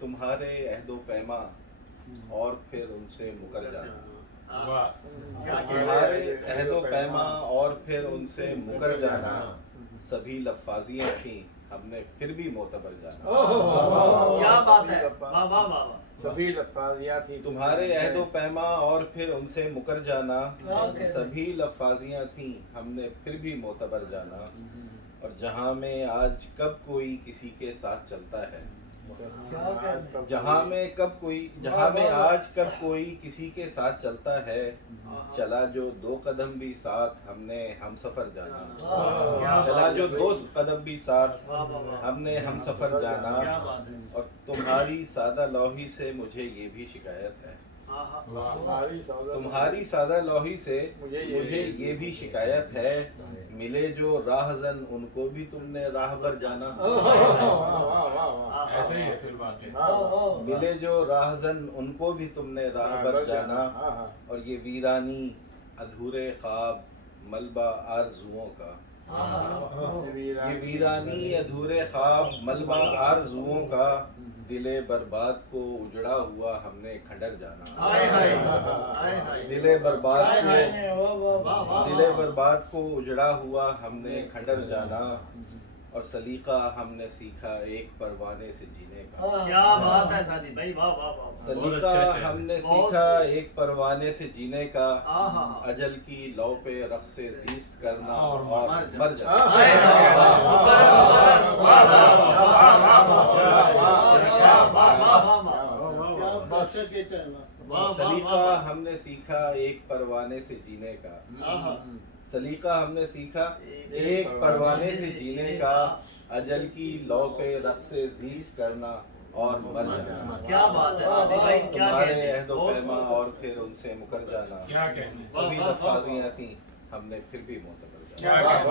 تمہارے عہد و پیما اور پھر ان سے مکر جانا، تمہارے عہد و پیما اور پھر ان سے مکر جانا، سبھی لفاظیاں تھیں ہم نے پھر بھی معتبر جانا۔ کیا بات ہے، واہ واہ واہ، سبھی لفاظیاں تھیں تمہارے عہد و پیما اور پھر ان سے مکر جانا، سبھی لفاظیاں تھیں ہم نے پھر بھی معتبر جانا، اور جہاں میں آج کب کوئی کسی کے ساتھ چلتا ہے، جہاں میں آج کب کوئی کسی کے ساتھ چلتا ہے، چلا جو 2 قدم بھی ساتھ ہم نے ہم سفر جانا، چلا جو 2 قدم بھی ساتھ ہم نے ہم سفر جانا، اور تمہاری سادہ لوحی سے مجھے یہ بھی شکایت ہے، تمہاری سادہ لوحی سے مجھے یہ بھی شکایت ہے، ملے جو راہزن ان کو بھی تم نے راہبر جانا، ایسے ہی ہے پھر باقی۔ ملے جو راہزن ان کو بھی تم نے راہبر جانا، اور یہ ویرانی ادھورے خواب ملبہ آرزوؤں کا، یہ ویرانی ادھورے خواب ملبہ آرزوؤں کا، دل برباد کو اجڑا ہوا ہم نے کھنڈر جانا، دل برباد کو اجڑا ہوا ہم نے کھنڈر جانا، اور سلیقہ ہم نے سیکھا ایک پروانے سے جینے کا، کیا بات ہے سادی بھائی، واہ واہ واہ، سلیقہ ہم نے سیکھا ایک پروانے سے جینے کا، اجل کی لو پہ رقص زیست کرنا اور مر جانا، سلیقہ ہم نے سیکھا ایک پروانے سے جینے کا، سلیقہ ہم نے سیکھا ایک پروانے سے جینے کا، اجل کی لو پہ رقص زیست کرنا اور مر جانا، کیا بات ہے سادی بھائی، کیا تمہارے کہتے ہیں، عہد و پیما اور پھر ان سے مکر جانا، کیا کہنے، سبھی لفاظیاں تھیں ہم نے پھر بھی معتبر جانا۔ کیا کہنے۔